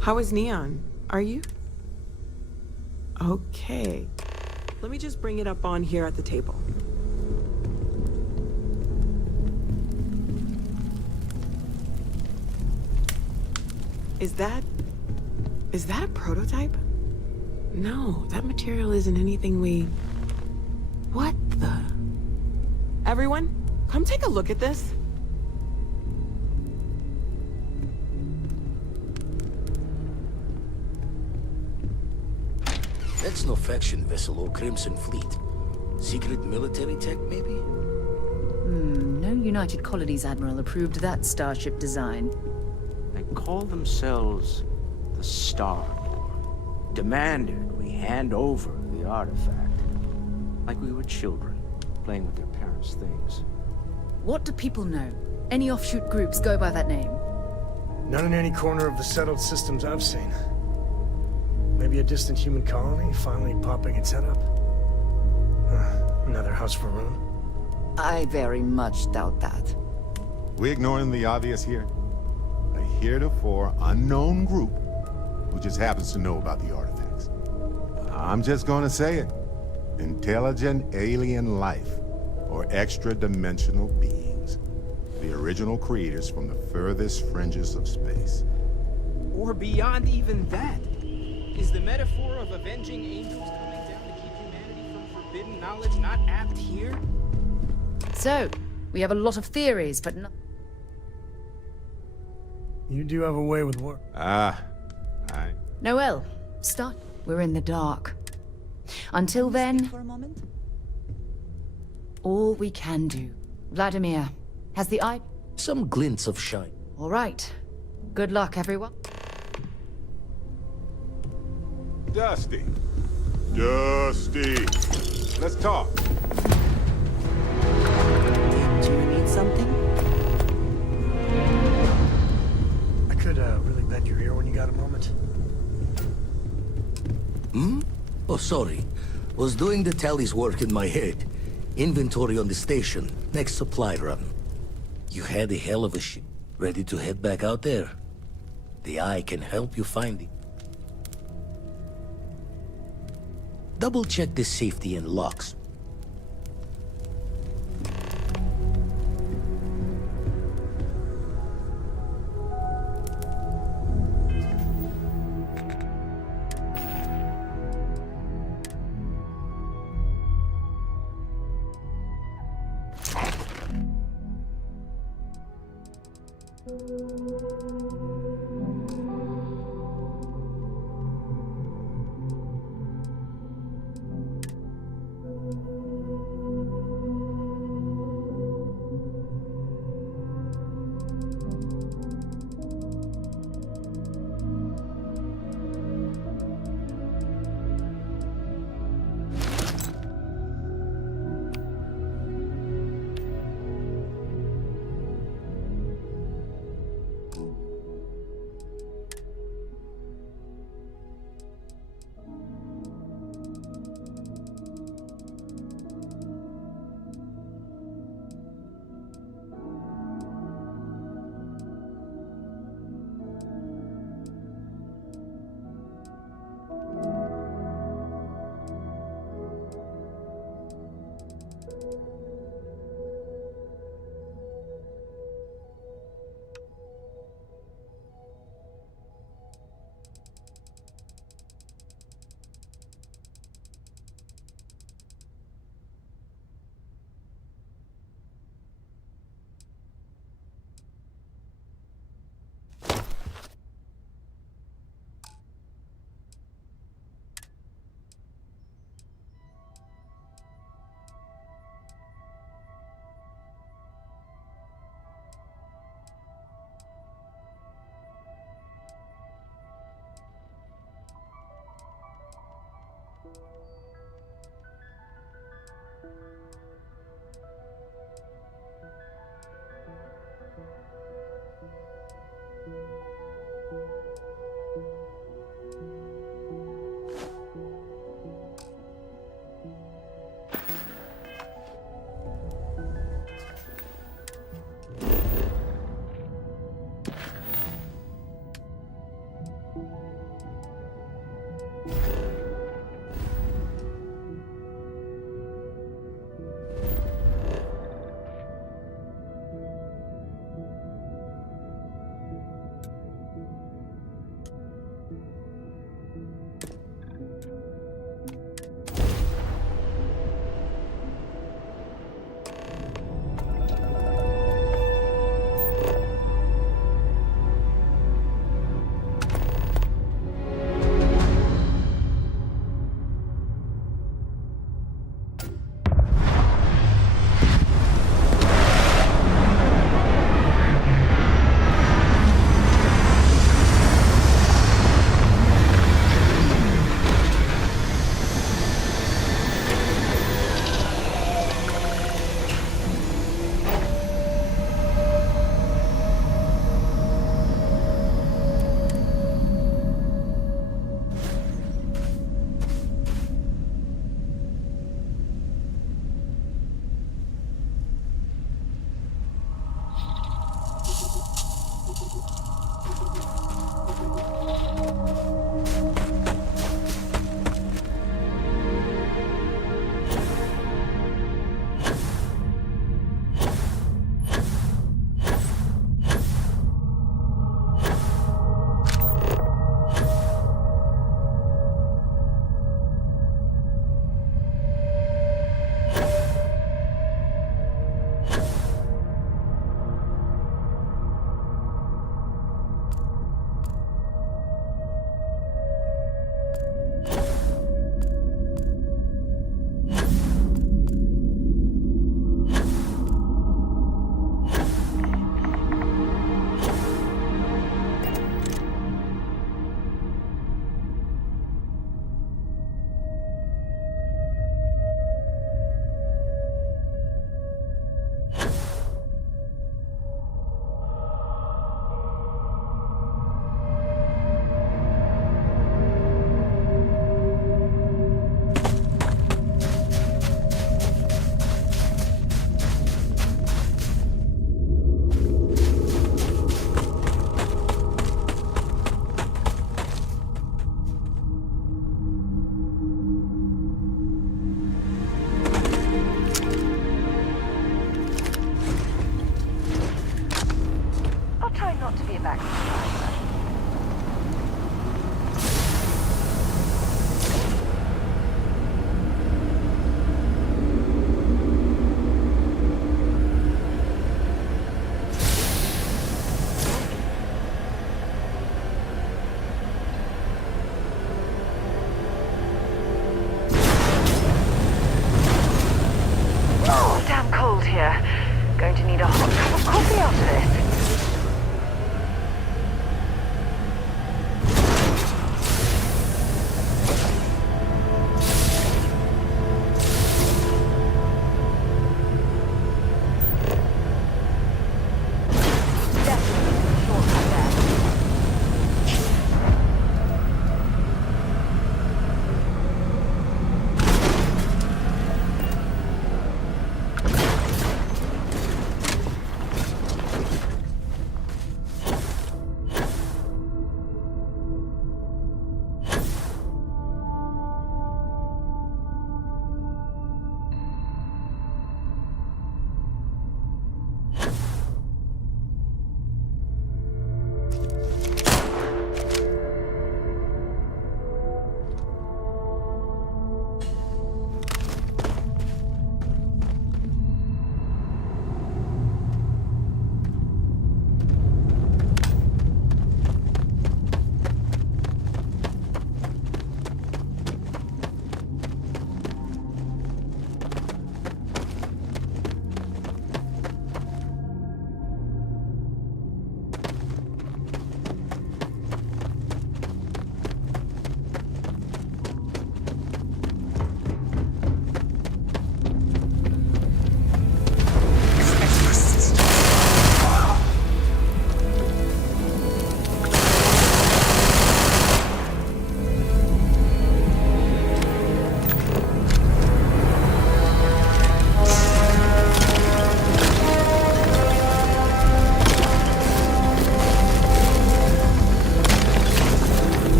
How is Neon? Are you? Okay. Let me just bring it up on here at the table. Is that a prototype? No, that material isn't anything we... What the... Everyone, come take a look at this. That's no faction vessel or Crimson Fleet. Secret military tech, maybe? No United Colonies Admiral approved that starship design. They call themselves the Starboard. Demanded we hand over the artifact. Like we were children, playing with their parents' things. What do people know? Any offshoot groups go by that name? Not in any corner of the settled systems I've seen. Maybe a distant human colony finally popping its head up? Another house for Rune? I very much doubt that. We ignoring the obvious here? A heretofore unknown group who just happens to know about the artifacts. I'm just gonna say it. Intelligent alien life, or extra-dimensional beings. The original creators from the furthest fringes of space. Or beyond even that. Is the metaphor of avenging angels coming down to keep humanity from forbidden knowledge not apt here? So, we have a lot of theories, but no... You do have a way with work. Noel, start. We're in the dark. Until then... For a moment? All we can do. Vladimir, has the eye... Some glints of shine. All right. Good luck, everyone. Dusty. Dusty. Let's talk. Do you need something? I could really bet you're here when you got a moment. Hmm? Oh, sorry. Was doing the tally's work in my head. Inventory on the station, next supply run. You had a hell of a ship. Ready to head back out there? The Eye can help you find it. Double check the safety and locks. back to Starfield. Oh, damn cold here. Going to need a hot cup of coffee after this.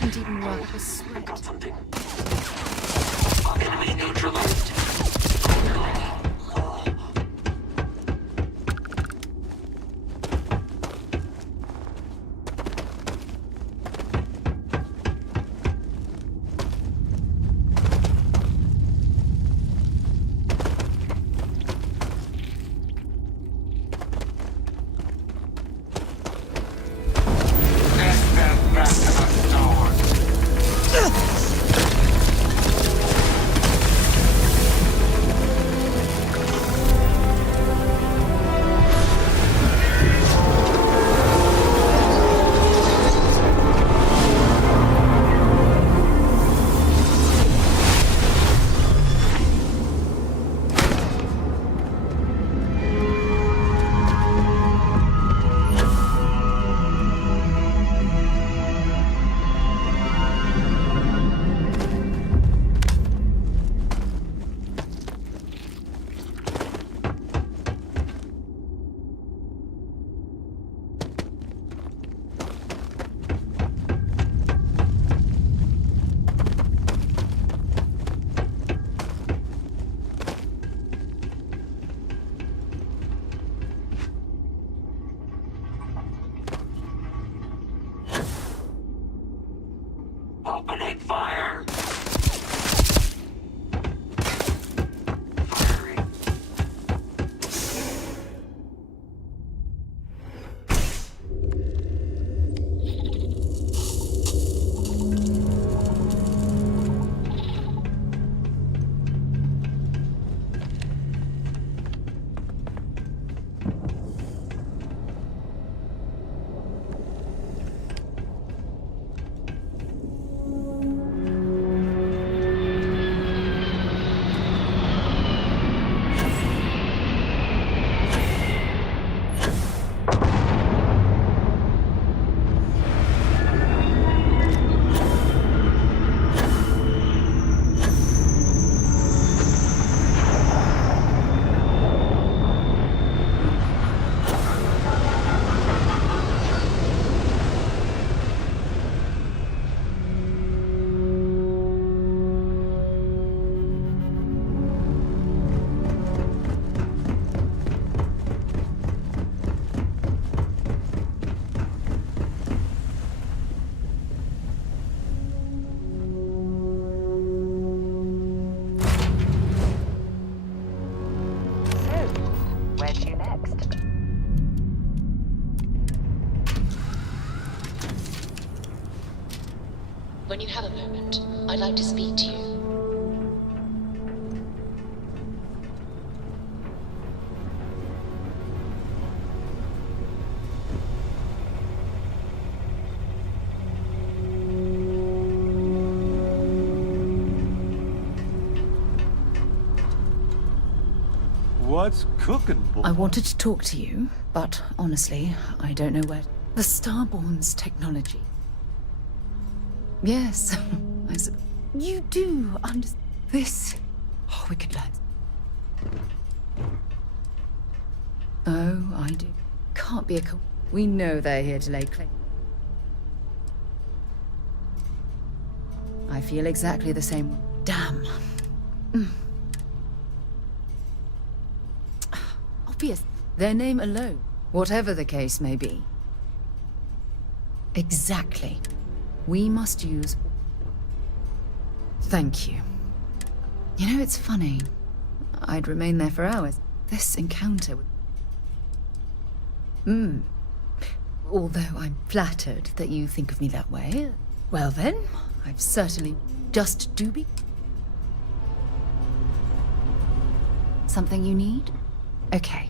Didn't even work a sweat. Got something. Enemy neutralized. Opening fire! When you have a moment, I'd like to speak to you. What's cooking, boy? I wanted to talk to you, but honestly, I don't know where. The Starborn's technology. Yes, you do understand this. Oh, we could learn. Oh, I do. Can't be a we know they're here to lay claim. I feel exactly the same. Damn. Obvious. Their name alone, whatever the case may be. Exactly. We must use... Thank you. You know, it's funny. I'd remain there for hours. This encounter with... Although I'm flattered that you think of me that way. Well then, I've certainly just do be... Something you need? Okay.